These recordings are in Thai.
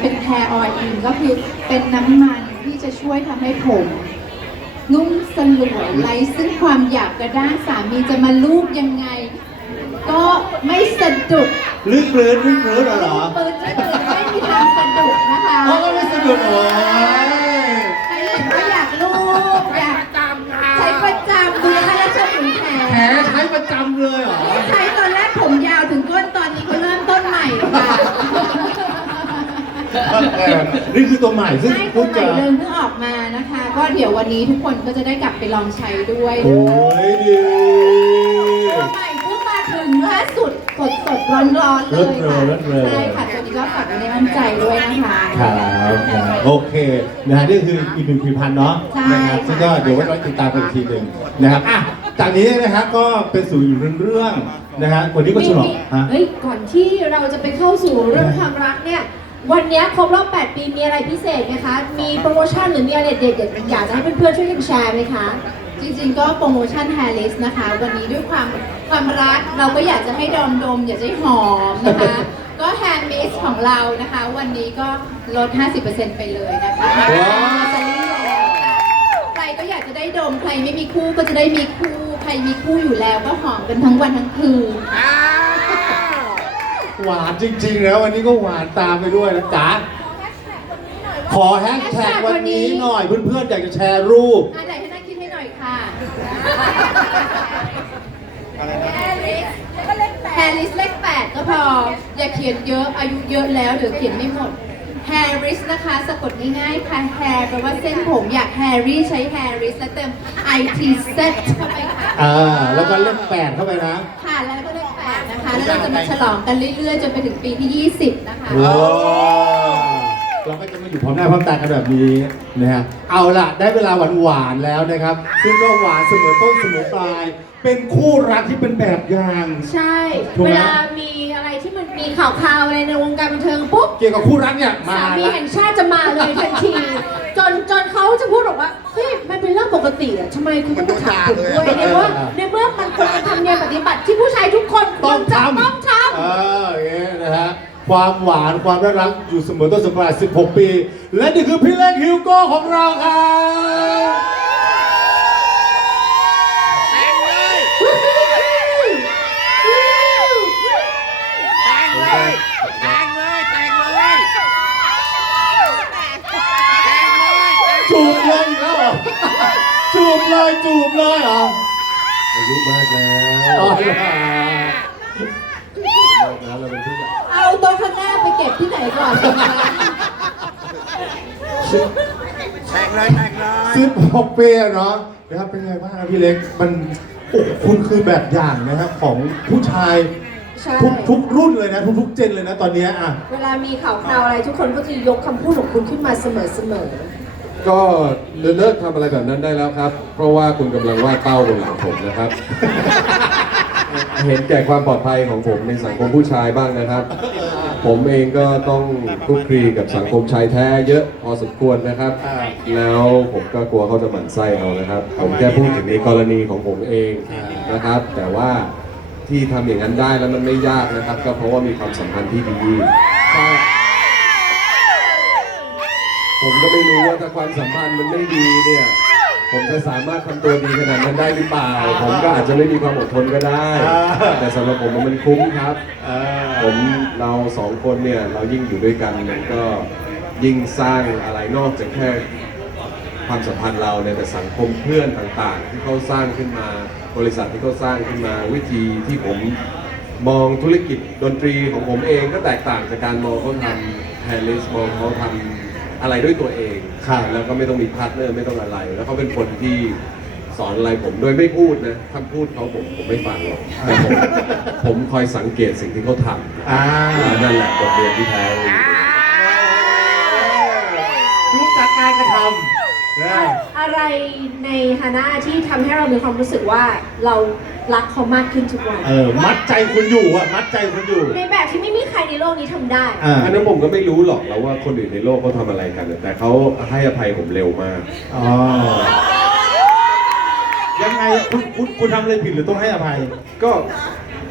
เป็น hair oil in ก็คือเป็นน้ำมันที่จะช่วยทำให้ผม นุ่มสลวยไร้ซึ่งความหยาบกระด้างสามีจะมาลูบยังไง ก็ไม่สะดุดลื่นเปลือนลื่นเปลือนเหรอปืนที่ปืนไม่มีทางสะดุดนะคะ เขาก็ไม่สะดุดโอ้ย ใครเห็นว่าอยากลูบอยากใช้ประจำดูนะคะแล้วจะถึงแข แผล น ใช้ประจำเลยเหรอ ใช้ตอนแรกผมยาวถึงก้นตอนนี้เขาเริ่มต้นใหม่ค่ะ นี่คือตัวใหม่ซึ่งใช่ตัพูวดใหม่จะเดินเพิ่งออกมานะคะ ก็เดี๋ยววันนี้ทุกคนก็จะได้กลับไปลองใช้ด้วยโอ้ยดี ตัวใหม่เพิ่งมาถึงล่าสุดสดสดร้อนร้อนๆเลยค่ะใช่ค่ะตัวนี้ก็ฝากไว้ในมั่นใจด้วยนะคะครับครับโอเคนะฮะนี่คืออีกหนึ่งผลิตภัณฑ์เนาะใช่นะครับซึ่งก็เดี๋ยวไว้รอติดตามกันอีกทีหนึ่งนะครับอะจากนี้นะครับก็เป็นสู่อยู่เรื่องๆนะฮะวันนี้ก็ฉลองฮะ เฮ้ยก่อนที่เราจะไปเข้าสู่เรื่องความรักเนี่ย วันเนี้ยครบรอบ 8 ปีมีอะไรพิเศษไหมคะ มีโปรโมชั่นหรือมีอะไรเด็ดๆอยากจะให้เพื่อนๆช่วยกันแชร์ไหมคะ จริงๆก็โปรโมชั่น Hair List นะคะ วันนี้ด้วยความความรักเราก็อยากจะให้ดมดม อยากจะให้หอมนะคะ ก็ Hair Mist ของเรานะคะ วันนี้ก็ลด 50%ไปเลยนะคะว้าวจะรีบแล้วค่ะใครก็อยากจะได้ดมใครไม่มีคู่ก็จะได้มีคู่ ใครมีคู่อยู่แล้วก็หอมกันทั้งวันทั้งคืน หวานจริงๆแล้ววันนี้ก็หวานตามไปด้วยนะจ๊ะขอแฮชแท็กวันนี้หน่อยเพื่อนๆอยากจะแชร์รูปอะไหนให้น่าคิดให้หน่อยค่ะแฮร์ริสเลขแปดก็พอ อย่าเขียนเยอะอายุเยอะแล้วเดี๋ยวเขียนไม่หมดแฮร์ริสนะคะสะกดง่ายๆค่ะแฮร์แปลว่าเส้นผมอยากแฮร์รี่ใช้แฮร์ริสแล้วเติม IT set เข้าไปค่ะอ่าแล้วก็เลขแปดเข้าไปนะค่ะแล้วก็เลขแปด นะคะ แล้วเราจะมาฉลองกันเรื่อยๆ จนไปถึงปีที่ 20 นะคะว้ เราก็จะมาอยู่พร้อมหน้าพร้อมตากันแบบนี้นะครับเอาล่ะได้เวลาหวานๆแล้วนะครับ ซึ่งก็หวานเสมอต้นเสมอปลาย เป็นคู่รักที่เป็นแบบอย่าง ใช่ ถูกไหม เวลามีอะไรที่มันมีข่าวๆอะไรในวงการบันเทิงปุ๊บ เกี่ยวกับคู่รักเนี่ยมาสามีละแห่งชาติจะมาเลยทันที จนจนเขาจะพูดบอกว่า เฮ้ย มันเป็นเรื่องปกติอะทำไมคุณต้องมาถามผมด้วยในเมื่อในเมื่อมันควรเป็นธรรมเนียมปฏิบัติที่ผู้ชายทุกคนควต้อรงจะทำต้องทเอออย่างเงี้ยนะฮะ ความหวานความน่ารักอยู่เสมอต้นเสมอปลาย16 ปี และนี่คือพี่เล็กฮิวโก้ของเราครับแต่งเลยแต่งเลยแต่งเลยแต่งเลยแต่งเลยจูบเลยอีกแล้วเหรอจูบเลยจูบเลยเหรออายุมากแล้ว อ๋อ เหรอมากแล้วเราเป็นผู้ใหญ่เอาโต๊ะข้างหน้าไปเก็บที่ไหนก่อนดีคะแต่งเลยแต่งเลยสิบหกปีอะเนาะนะครับเป็นไงบ้างครับพี่เล็กมันโอ้คุณคือแบบอย่างนะครับของผู้ชายใช่ ทุกทุกรุ่นเลยนะ ทุกทุกเจนเลยนะตอนเนี้ยอะ เวลามีข่าวคราวอะไรทุกคนก็จะยกคำพูดของคุณขึ้นมาเสมอเสมอก็เลิกทำอะไรแบบนั้นได้แล้วครับ เพราะว่าคุณกำลังวาดเป้าบนหลังผมนะครับ เห็นแก่ความปลอดภัยของผมในสังคมผู้ชายบ้างนะครับ ผมเองก็ต้องคลุกคลีกับสังคมชายแท้เยอะพอสมควรนะครับ แล้วผมก็กลัวเขาจะหมั่นไส้เอานะครับ ผมแค่พูดถึงในกรณีของผมเองนะครับ แต่ว่าที่ทำอย่างนั้นได้แล้วมันไม่ยากนะครับ ก็เพราะว่ามีความสัมพันธ์ที่ดี ผมก็ไม่รู้ว่าถ้าความสัมพันธ์มันไม่ดีเนี่ย ผมจะสามารถทำตัวดีขนาดนั้นได้หรือเปล่า ผมก็อาจจะไม่มีความอดทนก็ได้ แต่สำหรับผมมันคุ้มครับผมเราสองคนเนี่ย เรายิ่งอยู่ด้วยกันมันก็ยิ่งสร้างอะไรนอกจากแค่ความสัมพันธ์เราเนี่ยแต่สังคมเพื่อนต่างๆ ที่เขาสร้างขึ้นมาบริษัทที่เขาสร้างขึ้นมาวิธีที่ผมมองธุรกิจดนตรีของผมเองก็แตกต่างจากการมองเขาทำแฮร์ริสมองเขาทำ อะไรด้วยตัวเองครับ แล้วก็ไม่ต้องมีพาร์ทเนอร์ไม่ต้องอะไร แล้วเขาเป็นคนที่สอนอะไรผมโดยไม่พูดนะถ้าพูดเขาผมผมไม่ฟังหรอกแต่ผมผมคอยสังเกตสิ่งที่เขาทำอ่านั่นแหละบทเรียนที่แท้จริงรู้จักการกระทำนะ อะไรในฮาน่าที่ทำให้เรามีความรู้สึกว่าเรา รักเขามากขึ้นทุกวัน เออมัดใจคุณอยู่อะมัดใจคุณอยู่ ในแบบที่ไม่มีใครในโลกนี้ทำได้ อ่าอันนั้นผมก็ไม่รู้หรอกแล้วว่าคนอื่นในโลกเขาทำอะไรกัน แต่เขาให้อภัยผมเร็วมาก อ๋อยังไงคุณคุณคุณทำอะไรผิดหรือต้องให้อภัย ก็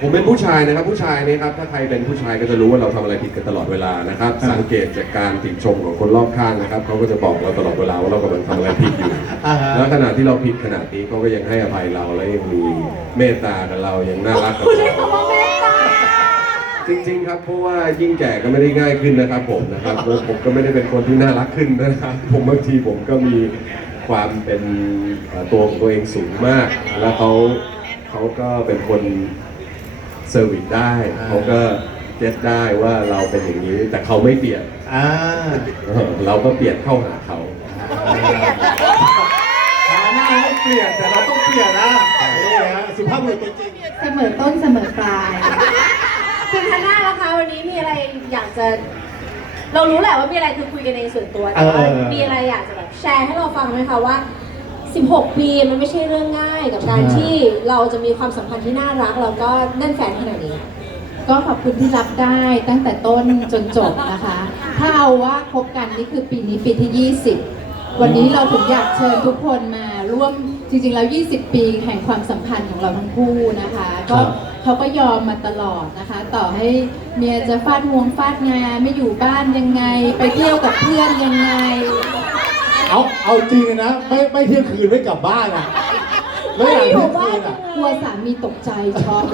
ผมเป็นผู้ชายนะครับ ผู้ชายนี่ครับถ้าใครเป็นผู้ชายก็จะรู้ว่าเราทำอะไรผิดกันตลอดเวลานะครับอ่าสังเกตจากการติชมของคนรอบข้างนะครับเขาก็จะบอกเราตลอดเวลาว่าเรากำลังทำอะไรผิดอยู่อ่าฮะ แล้วขณะที่เราผิดขนาดนี้เขาก็ยังให้อภัยเราและยังมีเมตตากับเรายังน่ารักกับคุณใช้เรา คำว่าเมตตาจริงๆครับเพราะว่ายิ่งแก่ก็ไม่ได้ง่ายขึ้นนะครับผมนะครับแล้วผมก็ไม่ได้เป็นคนที่น่ารักขึ้นนะครับผมบางทีผมก็มีความเป็นเอ่อตัวของตัวเองสูงมาก แล้วเขาเขาก็เป็นคน เซอร์วิสได้อ่า เขาก็เก็ตได้ว่าเราเป็นอย่างนี้ แต่เขาไม่เปลี่ยนอ่าเออเราก็เปลี่ยนเข้าหาเขา ฐานะให้เปลี่ยนแต่เราต้องเปลี่ยนนะนี่ฮะสุภาพบุรุษตัวจริง เสมอต้นเสมอปลายคุณฮันน่าล่ะคะวันนี้มีอะไรอยากจะ เรารู้แหละว่ามีอะไรคือคุยกันในส่วนตัวแต่ว่าเออ มีอะไรอยากจะแบบแชร์ให้เราฟังไหมคะว่า 16 ปีมันไม่ใช่เรื่องง่ายกับการใช่ ที่เราจะมีความสัมพันธ์ที่น่ารักแล้วก็แน่นแฟนขนาดนี้ ก็ขอบคุณที่รับได้ตั้งแต่ต้นจนจบนะคะ ถ้าเอาว่าคบกันนี่คือปีนี้ปีที่ 20 วันนี้เราถึงอยากเชิญทุกคนมาร่วมจริงๆแล้ว 20 ปีแห่งความสัมพันธ์ของเราทั้งคู่นะคะ ก็ครับ เขาก็ยอมมาตลอดนะคะ ต่อให้เมียจะฟาดงวงฟาดงานไม่อยู่บ้านยังไง ไปเที่ยวกับเพื่อนยังไง เอาเอาจริงนะ ไม่ไม่เที่ยงคืนไม่กลับบ้านอะไม่อยากเที่ยงคืนอะกลัวสามีตกใจช็อก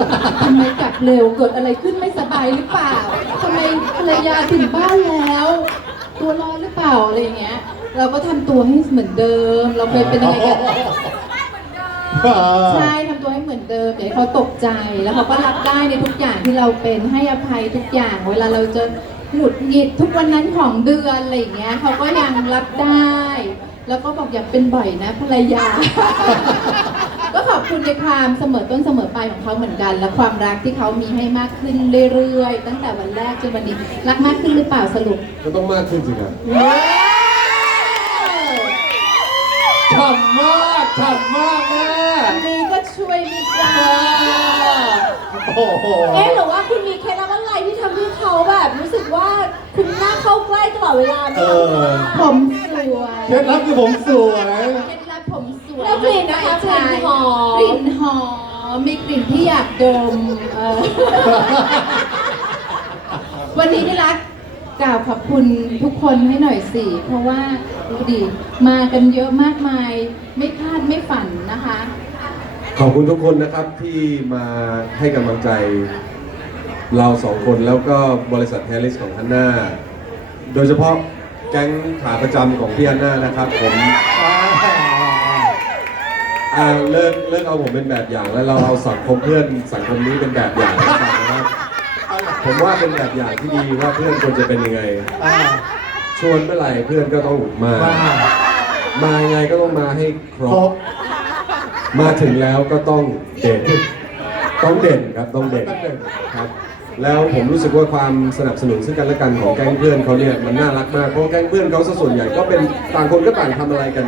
ทำไมกลับเร็วเกิดอะไรขึ้นไม่สบายหรือเปล่าทำไมภรรยาถึงบ้านแล้ว ตัวร้อนหรือเปล่าอะไรอย่างเงี้ย เราก็ทำตัวให้เหมือนเดิม เราเคยเป็นยังไงกันใช่ทำตัวให้เหมือนเดิมอย่าให้เขาตกใจแล้วเขาก็รับได้ในทุกอย่างที่เราเป็นให้อภัยทุกอย่าง เวลาเราจะ หงุดหงิดทุกวันนั้นของเดือนอะไรอย่างเงี้ยเขาก็ยังรับได้ แล้วก็บอกอย่าเป็นบ่อยนะภรรยา ก็ขอบคุณในความเสมอต้นเสมอปลายของเขาเหมือนกัน และความรักที่เขามีให้มากขึ้นเรื่อยๆ ตั้งแต่วันแรกจนวันนี้รักมากขึ้นหรือเปล่าสรุปก็ต้องมากขึ้นสิครับฉ่ำมากฉ่ำมากแม่อันนี้ก็ช่วยไม่ได้โอ้โหเอ๊ะหรือว่าคุณมีเคล็ดลับอะไร ที่ทำให้เขาแบบรู้สึกว่าคุณน่าเข้าใกล้ตลอดเวลาไหมเอคะอผมสวยเคล็ดลับคือผมสวย เคล็ดลับผมสวยแล้วกลิ่นนะคะกลิ่นหอมกลิ่นหอมมีกลิ่นที่อยากดมเออวันนี้ที่รักกล่าวขอบคุณทุกคนให้หน่อยสิ เพราะว่าดูดิมากันเยอะมากมาย ไม่คาดไม่ฝันนะคะ ขอบคุณทุกคนนะครับที่มาให้กำลังใจ เราสองคนแล้วก็บริษัทแฮร์ริสของฮันน่าโดยเฉพาะแก๊งขาประจำของพี่ฮันน่านะครับ ผมอ่าเลิกเลิกเอาผมเป็นแบบอย่างแล้วเราเอาสังคมเพื่อนสังคมนี้เป็นแบบอย่างนะครับผมว่าเป็นแบบอย่างที่ดีว่าเพื่อนควรจะเป็นยังไง อ่าชวนเมื่อไหร่เพื่อนก็ต้องมา ว่ามายังไงก็ต้องมาให้ครครบ บ มาถึงแล้วก็ต้องเด่น ต้องเด่นครับต้องเด่นต้องเด่นครับแล้วผมรู้สึกว่าความสนับสนุนซึ่งกันและกันของแก๊งเพื่อนเขาเนี่ยมันน่ารักมากเพราะแก๊งเพื่อนเขาซะส่วนใหญ่ก็เป็นต่างคนก็ต่างทำอะไรกัน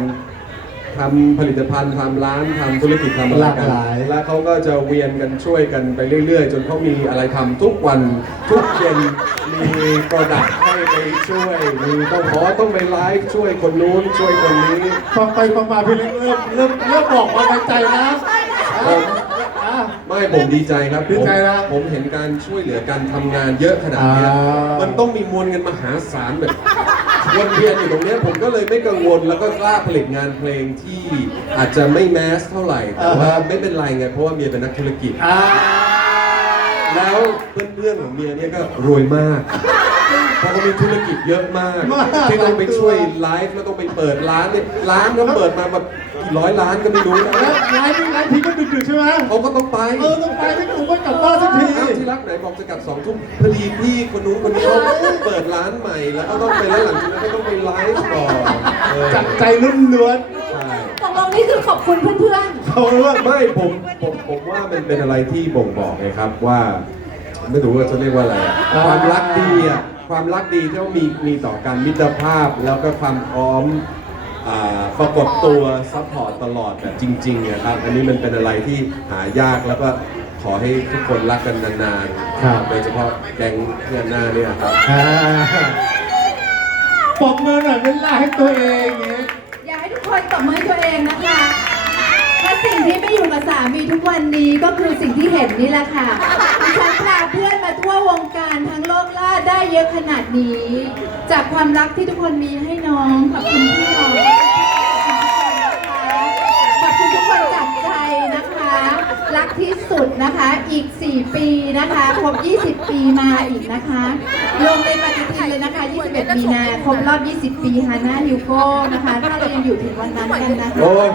ทำผลิตภัณฑ์ทำร้านทำธุรกิจทำอะไรกันหลากหลายแล้วเขาก็จะเวียนกันช่วยกันไปเรื่อย ๆ จนเขามีอะไรทำทุกวันทุกเย็นมีโปรดักต์ให้ไปช่วยมีต้องขอต้องไปไลฟ์ช่วยคนนู้นช่วยคนนี้ฟังไปฟังมาพี่เล็กเริ่มเริ่มเริ่มบอกความในใจนะผมอะ ไม่ผมดีใจครับดีใจนะผมผมเห็นการช่วยเหลือการทำงานเยอะขนาดเนี้ยอ่ามั มันต้องมีมวลเงินมหาศาลแบบวนเวียนอยู่ตรงเนี้ยผมก็เลยไม่กังวลแล้วก็กล้าผลิตงานเพลงที่อาจจะไม่แมสเท่าไหร่แต่ว่าไม่เป็นไรไงเพราะว่าเมียเป็นนักธุรกิจ อ่าแล้วเพื่อนๆของเมียเนี่ยก็รวยมาก เพราะเขามีธุรกิจเยอะมาก มากที่ต้องไปช่วยไลฟ์แล้วต้องไปเปิดร้านเนี่ยร้านเขาเปิดมาแบบกี่ ร้อยล้านก็ไม่รู้นะแล้วไลฟ์นี่ไลฟ์ทีก็ดึกๆใช่ไหมเขาก็ต้องไปเออต้องไปไม่ถูกไม่กลับบ้านสักทีอ้าวที่รักไหนบอกจะกลับสองทุ่มพอดีพี่คนนู้นคนนี้เขาเปิดร้านใหม่แล้วก็ต้องไปแล้วหลังจากนั้นก็ต้องไปไลฟ์ต่อเออจากใจล้วนใช่ตกลงนี่คือขอบคุณเพื่อนๆเขาเรื่องไม่ผมผมผมว่ามันเป็นอะไรที่บ่งบอกไงครับว่า ไม่รู้ว่าจะเรียกว่าอะไรอะความรักดีอะความรักดีที่ว่ามีมีต่อกันมิตรภาพแล้วก็ความพร้อม อ่าปรากฏตัวซัพพอร์ตตลอดแบบจริงๆนะครับ อันนี้มันเป็นอะไรที่หายากแล้วก็ขอให้ทุกคนรักกันนานๆโดยเฉพาะแก๊งเพื่อนหน้าเนี่ยครับ อ่าปรบมือหน่อยเป็นลาให้ตัวเองอย่างเงี้ย อยากให้ทุกคนตบมือให้ตัวเองนะคะถ้าสิ่งที่ไม่อยู่กับสามีทุกวันนี้ก็คือสิ่งที่เห็นนี่แหละค่ะฉันพาเพื่อนมาทั่ววงการทั้งโลกล่า ได้เยอะขนาดนี้ จากความรักที่ทุกคนมีให้น้องขอบคุณพี่น้องขอบคุณทุกคนจากใจนะคะ รักที่สุดนะคะอีก 4 ปีนะคะครบ 20 ปีมาอีกนะคะลงในปฏิทินเลยนะคะ 21 มีนาครบรอบ 20 ปีฮาน่าฮิวโก้นะคะ ถ้าเรายังอยู่ถึงวันนั้นกันนะคะ โอ้ย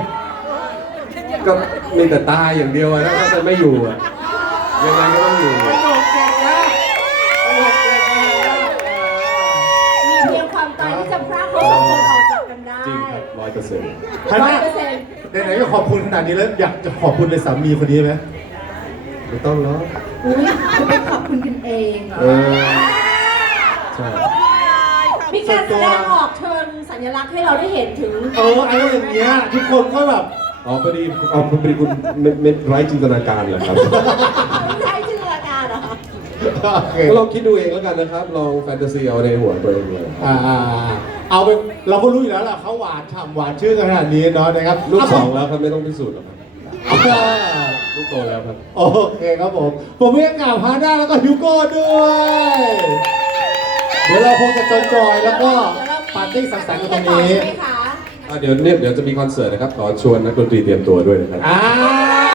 ก็มีแต่ตายอย่างเดียวอะนะถ้าจะไม่อยู่อะยังไงก็ต้องอยู่ตลกเก่งนะต ริงครับร้อยเปอร์เซ็นต์ท่านร้อยน่ะเปอร์เซ็นต์ไหนๆก็ขอบคุณขนาดนี้แล้วอยากจะขอบคุณในสามีคนนี้ไหมไม่ต้องแล้วอุ้ยจะไปขอบคุณกันเองเออใช่ มีการแสดงออกเชิญสัญลักษณ์ให้เราได้เห็นถึงเออไอ้อย่างเงี้ยทุกคนก็แบบอ๋อพอดีอ๋อพอดีคุณไม่ไม่ไร้จินตนาการเหรอครับใช้จินตนาการเหรอคะโอเคก็ลองคิดดูเองแล้วกันนะครับ ลองแฟนตาซีเอาในหัวตัวเองเลย อ่า เอาไปเราก็รู้อยู่แล้วล่ะเขาหวานฉ่ำหวานชื่อกันขนาดนี้เนาะนะครับลูกสองแล้วครับไม่ต้องพิสูจน์หรอกครับอ่าลูกโตแล้วครับ โอเคครับผม ผมเรียกกล่าวฮาน่าแล้วก็ฮิวโก้ด้วย เดี๋ยวเราคงจะจอยๆแล้วก็ปาร์ตี้สังสรรค์กันตรงนี้ใช่ไหมคะอะเดี๋ยวเนี่ยเดี๋ยวจะมีคอนเสิร์ตนะครับ ขอชวนนักดนตรีเตรียมตัวด้วยนะครับอ่า